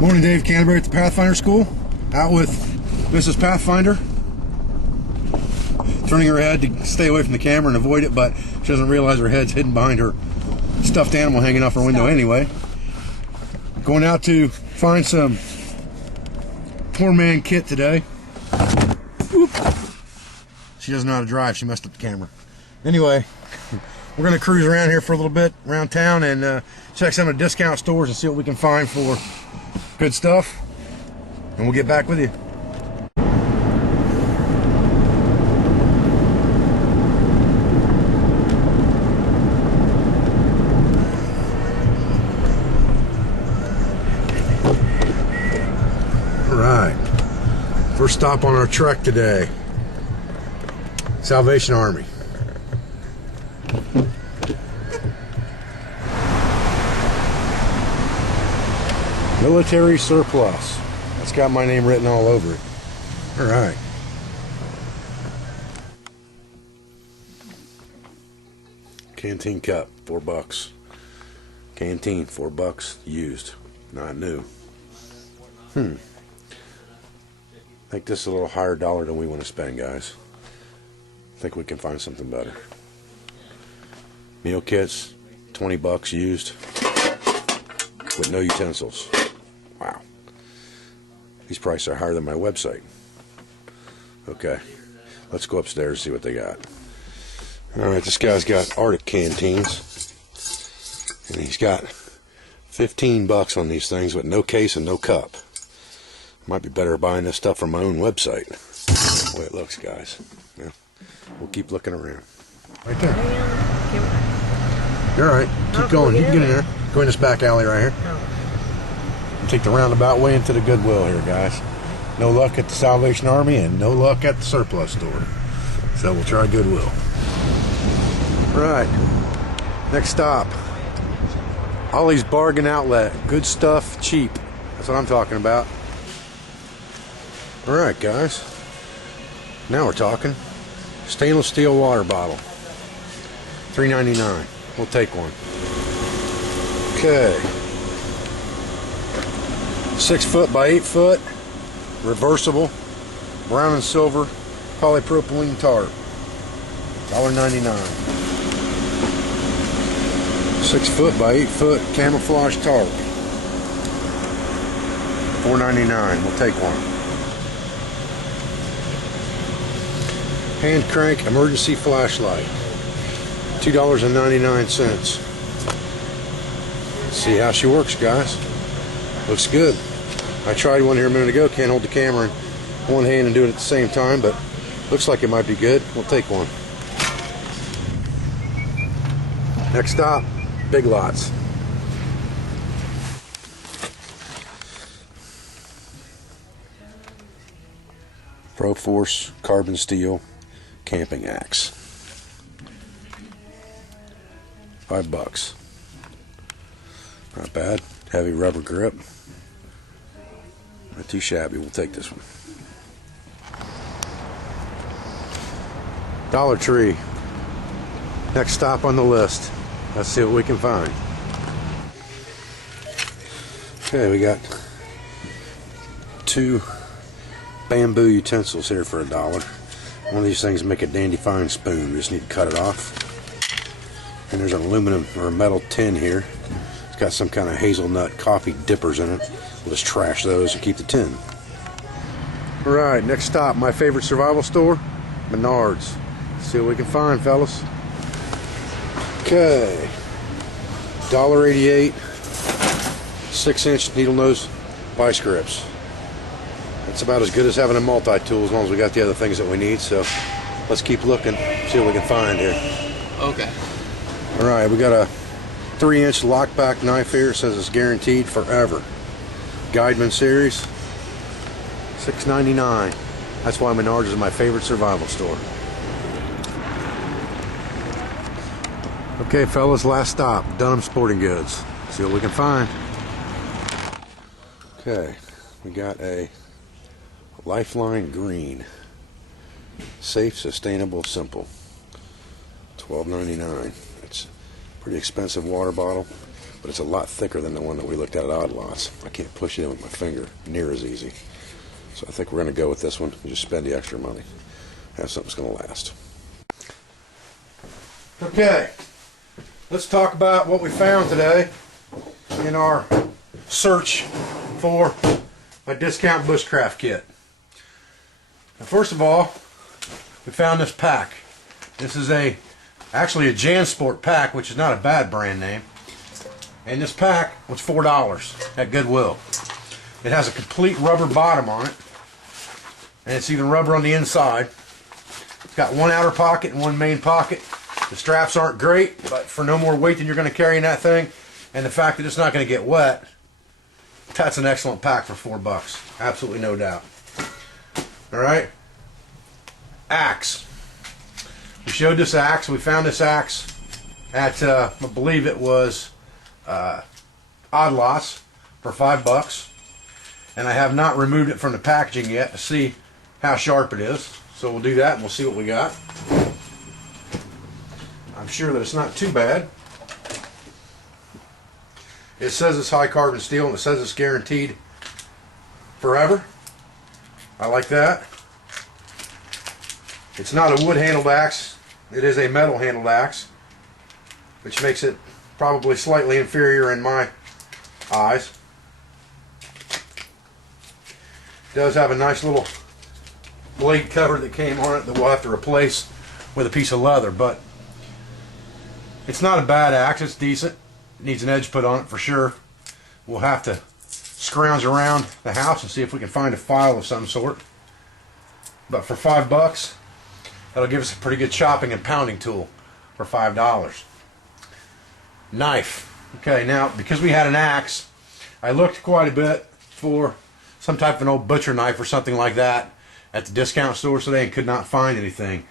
Morning, Dave Canterbury at the Pathfinder School. Out with Mrs. Pathfinder. Turning her head to stay away from the camera and avoid it, but she doesn't realize her head's hidden behind her stuffed animal hanging off her window anyway. Going out to find some poor man kit today. Oop. She doesn't know how to drive. She messed up the camera. Anyway, we're going to cruise around here for a little bit around town and check some of the discount stores and see what we can find for good stuff. And we'll get back with you. Alright, first stop on our trek today, Salvation Army. Military surplus. It's got my name written all over it. Alright. Canteen cup, $4. Canteen, $4 used, not new. I think this is a little higher dollar than we want to spend, guys. I think we can find something better. Meal kits, $20 used, with no utensils. Wow. These prices are higher than my website. Okay, let's go upstairs and see what they got. Alright, this guy's got Arctic canteens, and he's got $15 on these things with no case and no cup. Might be better buying this stuff from my own website. The way it looks, guys. Yeah. We'll keep looking around. Right there. You're alright. Keep going. You can get in there. Go in this back alley right here. Take the roundabout way into the Goodwill here, guys. No luck at the Salvation Army and no luck at the surplus store. So we'll try Goodwill. Right. Next stop. Ollie's Bargain Outlet. Good stuff, cheap. That's what I'm talking about. Alright, guys. Now we're talking. Stainless steel water bottle. $3.99. We'll take one. Okay. 6 foot by 8 foot. Reversible. Brown and silver. Polypropylene tarp. $1.99. 6 foot by 8 foot camouflage tarp. $4.99. We'll take one. Hand crank emergency flashlight. $2.99. See how she works, guys. Looks good. I tried one here a minute ago. Can't hold the camera in one hand and do it at the same time, but looks like it might be good. We'll take one. Next stop, Big Lots. Proforce carbon steel camping axe. $5. Not bad. Heavy rubber grip. Not too shabby. We'll take this one. Dollar Tree. Next stop on the list. Let's see what we can find. Okay, we got 2 bamboo utensils here for $1. One of these things make a dandy fine spoon. We just need to cut it off. And there's an aluminum or a metal tin here. It's got some kind of hazelnut coffee dippers in it. We'll just trash those and keep the tin. Alright, next stop, my favorite survival store, Menards. Let's see what we can find, fellas. Okay. $1.88. 6-inch needle nose vice grips. That's about as good as having a multi-tool as long as we got the other things that we need. So let's keep looking, see what we can find here. Okay. Alright, we got a 3-inch lockback knife here. It says it's guaranteed forever. Guideman series. $6.99. That's why Menards is my favorite survival store. Okay, fellas, last stop, Dunham Sporting Goods. See what we can find. Okay, we got a Lifeline Green. Safe, sustainable, simple. $12.99. It's a pretty expensive water bottle. but it's a lot thicker than the one that we looked at Odd Lots. I can't push it in with my finger near as easy. So I think we're going to go with this one and just spend the extra money. Have something that's going to last. Okay, let's talk about what we found today in our search for a discount bushcraft kit. Now, first of all, we found this pack. This is actually a JanSport pack, which is not a bad brand name. And this pack was $4 at Goodwill. It has a complete rubber bottom on it, and it's even rubber on the inside. It's got one outer pocket and one main pocket. The straps aren't great, but for no more weight than you're going to carry in that thing, and the fact that it's not going to get wet, that's an excellent pack for $4. Absolutely no doubt. Alright. Axe. We showed this axe. We found this axe at, I believe it was Odd Lots for $5. And I have not removed it from the packaging yet to see how sharp it is. So we'll do that and we'll see what we got. I'm sure that it's not too bad. It says it's high carbon steel and it says it's guaranteed forever. I like that. It's not a wood handled axe. It is a metal handled axe, which makes it probably slightly inferior in my eyes. It does have a nice little blade cover that came on it that we'll have to replace with a piece of leather, but it's not a bad axe. It's decent. It needs an edge put on it for sure. We'll have to scrounge around the house and see if we can find a file of some sort. But for $5, that'll give us a pretty good chopping and pounding tool for $5. Knife. Okay, now because we had an axe, I looked quite a bit for some type of an old butcher knife or something like that at the discount store today and could not find anything.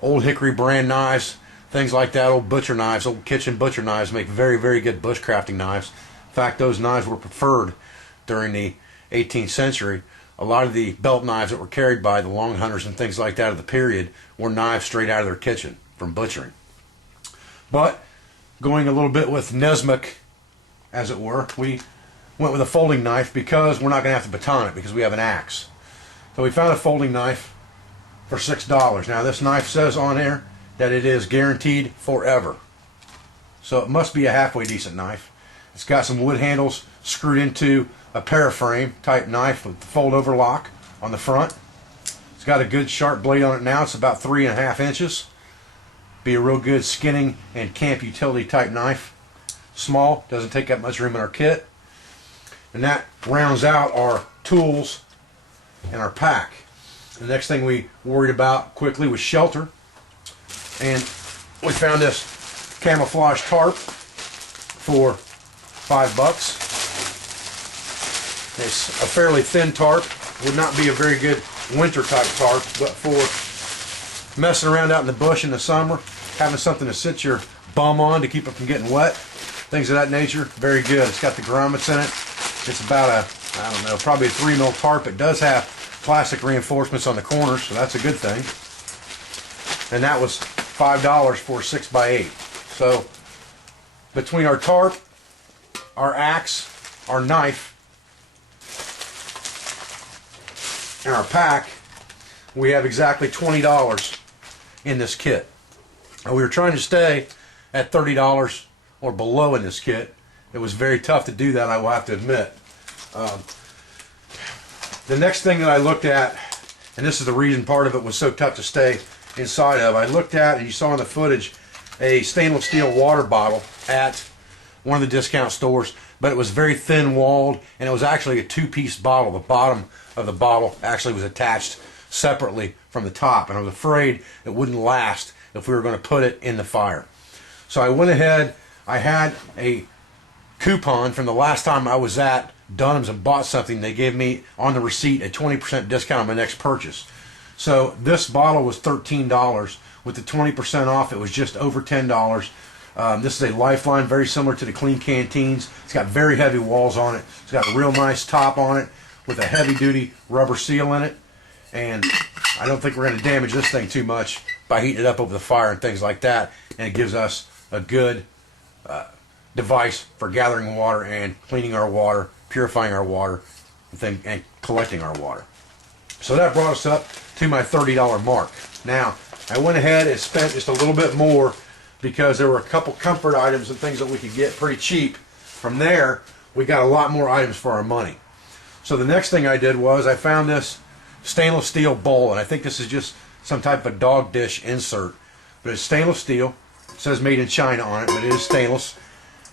Old Hickory brand knives, things like that, old butcher knives, old kitchen butcher knives make very, very good bushcrafting knives. In fact, those knives were preferred during the 18th century. A lot of the belt knives that were carried by the long hunters and things like that of the period were knives straight out of their kitchen from butchering. But going a little bit with Nesmic, as it were, we went with a folding knife because we're not going to have to baton it because we have an axe. So we found a folding knife for $6. Now this knife says on there that it is guaranteed forever. So it must be a halfway decent knife. It's got some wood handles screwed into a paraframe type knife with the fold over lock on the front. It's got a good sharp blade on it now. It's about 3.5 inches. Be a real good skinning and camp utility type knife. Small, doesn't take up much room in our kit. And that rounds out our tools and our pack. The next thing we worried about quickly was shelter. And we found this camouflage tarp for $5. It's a fairly thin tarp. Would not be a very good winter type tarp, but for messing around out in the bush in the summer, having something to sit your bum on to keep it from getting wet, things of that nature, very good. It's got the grommets in it. It's about a, I don't know, probably a 3 mil tarp. It does have plastic reinforcements on the corners, so that's a good thing. And that was $5 for 6x8. So between our tarp, our axe, our knife, and our pack, we have exactly $20 in this kit. And we were trying to stay at $30 or below in this kit. It was very tough to do that, I will have to admit. The next thing that I looked at, and this is the reason part of it was so tough to stay inside of, I looked at, and you saw in the footage, a stainless steel water bottle at one of the discount stores, but it was very thin walled, and it was actually a 2-piece bottle. The bottom of the bottle actually was attached separately from the top, and I was afraid it wouldn't last if we were going to put it in the fire. So I went ahead, I had a coupon from the last time I was at Dunham's and bought something. They gave me on the receipt a 20% discount on my next purchase. So this bottle was $13. With the 20% off, it was just over $10. This is a Lifeline, very similar to the Clean Canteens. It's got very heavy walls on it. It's got a real nice top on it with a heavy-duty rubber seal in it. And I don't think we're going to damage this thing too much by heating it up over the fire and things like that. And it gives us a good device for gathering water and cleaning our water, purifying our water, and collecting our water. So that brought us up to my $30 mark. Now, I went ahead and spent just a little bit more because there were a couple comfort items and things that we could get pretty cheap. From there, we got a lot more items for our money. So the next thing I did was I found this stainless steel bowl, and I think this is just some type of dog dish insert, but it's stainless steel. It says made in China on it, but it is stainless,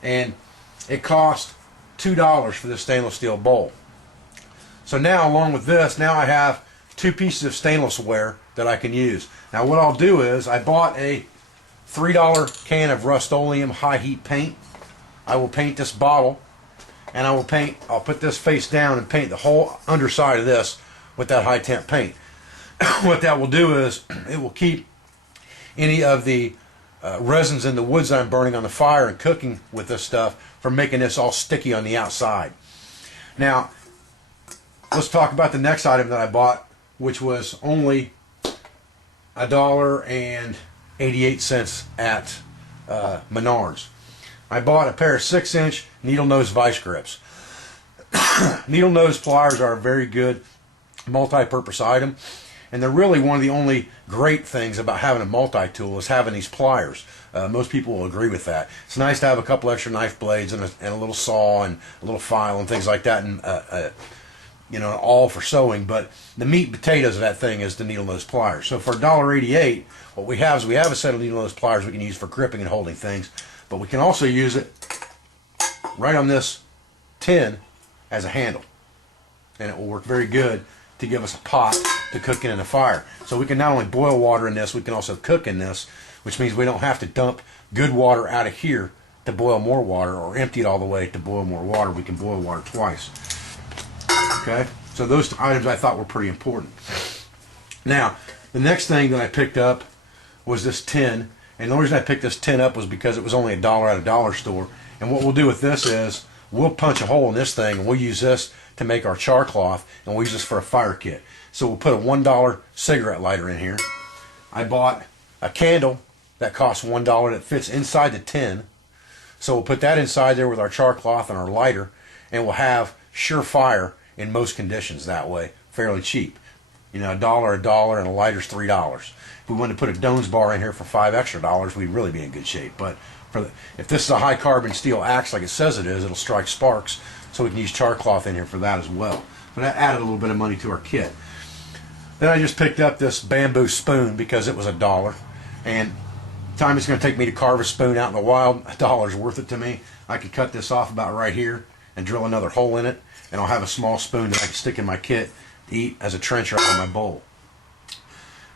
and it cost $2 for this stainless steel bowl. So now, along with this, now I have 2 pieces of stainless ware that I can use. Now what I'll do is I bought a $3 can of Rust-Oleum high heat paint. I will paint this bottle, and I'll put this face down and paint the whole underside of this with that high temp paint. What that will do is it will keep any of the resins in the woods that I'm burning on the fire and cooking with this stuff from making this all sticky on the outside. Now, let's talk about the next item that I bought, which was only $1.88 at Menards. I bought a pair of 6-inch needle nose vice grips. Needle nose pliers are a very good multi-purpose item, and they're really one of the only great things about having a multi-tool is having these pliers. Most people will agree with that. It's nice to have a couple extra knife blades and a little saw and a little file and things like that, and you know, all for sewing, but the meat and potatoes of that thing is the needle nose pliers. So for $1.88, what we have is we have a set of needle nose pliers we can use for gripping and holding things, but we can also use it right on this tin as a handle, and it will work very good to give us a pot to cook in the fire. So we can not only boil water in this, we can also cook in this, which means we don't have to dump good water out of here to boil more water or empty it all the way to boil more water. We can boil water twice. Okay, so those items I thought were pretty important. Now, the next thing that I picked up was this tin, and the only reason I picked this tin up was because it was only $1 at a dollar store. And what we'll do with this is we'll punch a hole in this thing, and we'll use this to make our char cloth, and we'll use this for a fire kit. So we'll put a $1 cigarette lighter in here. I bought a candle that costs $1 that fits inside the tin. So we'll put that inside there with our char cloth and our lighter, and we'll have sure fire in most conditions that way, fairly cheap. You know, $1, and a lighter's $3. If we wanted to put a Dones bar in here for $5 extra, we'd really be in good shape. But if this is a high carbon steel axe like it says it is, it'll strike sparks, so we can use char cloth in here for that as well. But that added a little bit of money to our kit. Then I just picked up this bamboo spoon because it was $1, and the time it's going to take me to carve a spoon out in the wild, $1's worth it to me. I could cut this off about right here and drill another hole in it, and I'll have a small spoon that I can stick in my kit to eat as a trencher out of my bowl.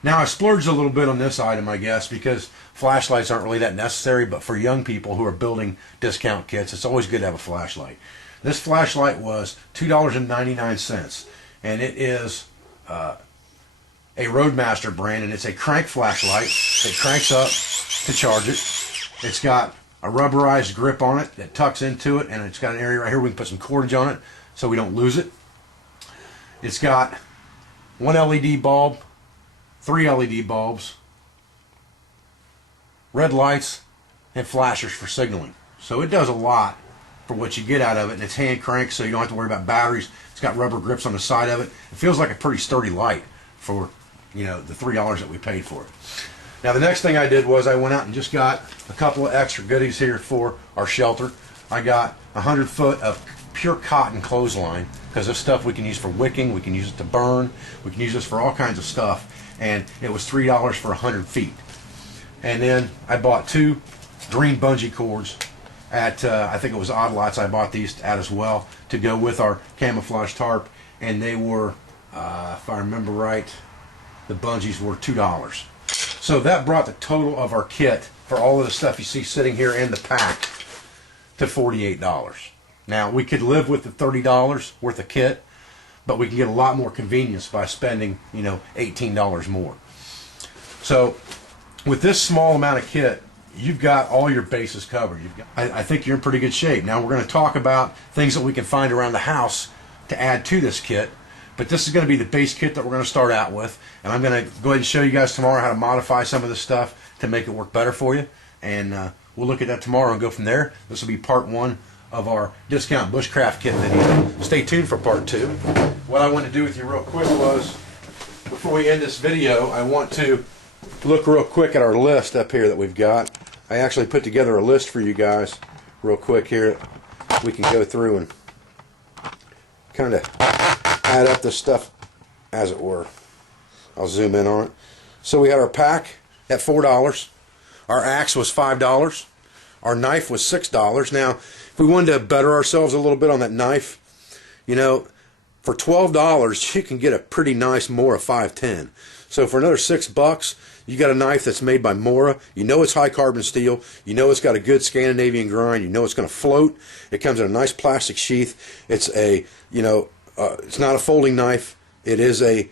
Now I splurged a little bit on this item, I guess, because flashlights aren't really that necessary, but for young people who are building discount kits, it's always good to have a flashlight. This flashlight was $2.99, and it is a Roadmaster brand, and it's a crank flashlight. It cranks up to charge it. It's got a rubberized grip on it that tucks into it, and it's got an area right here we can put some cordage on it so we don't lose it. It's got one LED bulb, 3 LED bulbs, red lights, and flashers for signaling. So it does a lot for what you get out of it, and it's hand cranked, so you don't have to worry about batteries. It's got rubber grips on the side of it. It feels like a pretty sturdy light for, you know, the $3 that we paid for it. Now the next thing I did was I went out and just got a couple of extra goodies here for our shelter. I got 100 foot of pure cotton clothesline, because this stuff we can use for wicking, we can use it to burn, we can use this for all kinds of stuff, and it was $3 for 100 feet. And then I bought 2 green bungee cords at, I think it was Odd Lots I bought these at as well, to go with our camouflage tarp, and they were, if I remember right, the bungees were $2. So that brought the total of our kit for all of the stuff you see sitting here in the pack to $48. Now we could live with the $30 worth of kit, but we can get a lot more convenience by spending, you know, $18 more. So with this small amount of kit, you've got all your bases covered. I think you're in pretty good shape. Now we're going to talk about things that we can find around the house to add to this kit, but this is going to be the base kit that we're going to start out with, and I'm going to go ahead and show you guys tomorrow how to modify some of this stuff to make it work better for you, and we'll look at that tomorrow and go from there. This will be part 1 of our discount bushcraft kit video. Stay tuned for part 2. What I want to do with you real quick was, before we end this video, I want to look real quick at our list up here that we've got. I actually put together a list for you guys real quick here. We can go through and kind of add up this stuff as it were. I'll zoom in on it. So we had our pack at $4. Our axe was $5. Our knife was $6. Now, if we wanted to better ourselves a little bit on that knife, you know, for $12 you can get a pretty nice Mora 510. So for another $6, you got a knife that's made by Mora. You know it's high carbon steel. You know it's got a good Scandinavian grind. You know it's going to float. It comes in a nice plastic sheath. It's a, you know, it's not a folding knife. It is a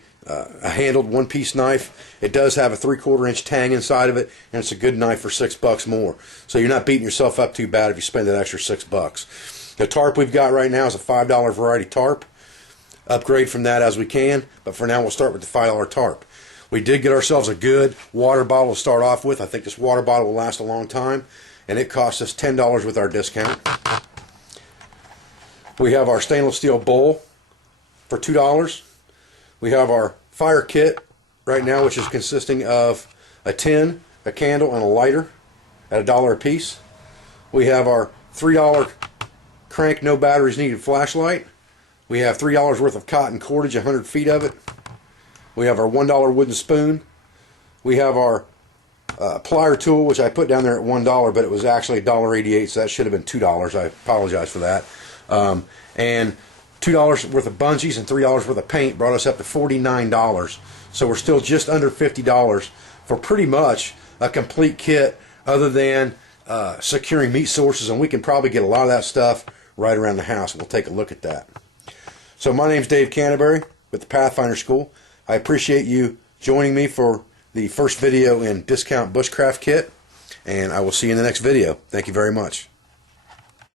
handled one-piece knife. It does have a 3/4 inch tang inside of it, and it's a good knife for $6 more. So you're not beating yourself up too bad if you spend that extra $6. The tarp we've got right now is a $5 variety tarp. Upgrade from that as we can, but for now we'll start with the $5 tarp. We did get ourselves a good water bottle to start off with. I think this water bottle will last a long time, and it cost us $10 with our discount. We have our stainless steel bowl for $2. We have our fire kit right now, which is consisting of a tin, a candle, and a lighter at $1 a piece. We have our $3 crank, no batteries needed flashlight. We have $3 worth of cotton cordage, 100 feet of it. We have our $1 wooden spoon. We have our plier tool, which I put down there at $1, but it was actually $1.88, so that should have been $2. I apologize for that. And $2 worth of bungees and $3 worth of paint brought us up to $49. So we're still just under $50 for pretty much a complete kit, other than securing meat sources, and we can probably get a lot of that stuff right around the house. We'll take a look at that. So my name's Dave Canterbury with the Pathfinder School. I appreciate you joining me for the first video in Discount Bushcraft Kit, and I will see you in the next video. Thank you very much.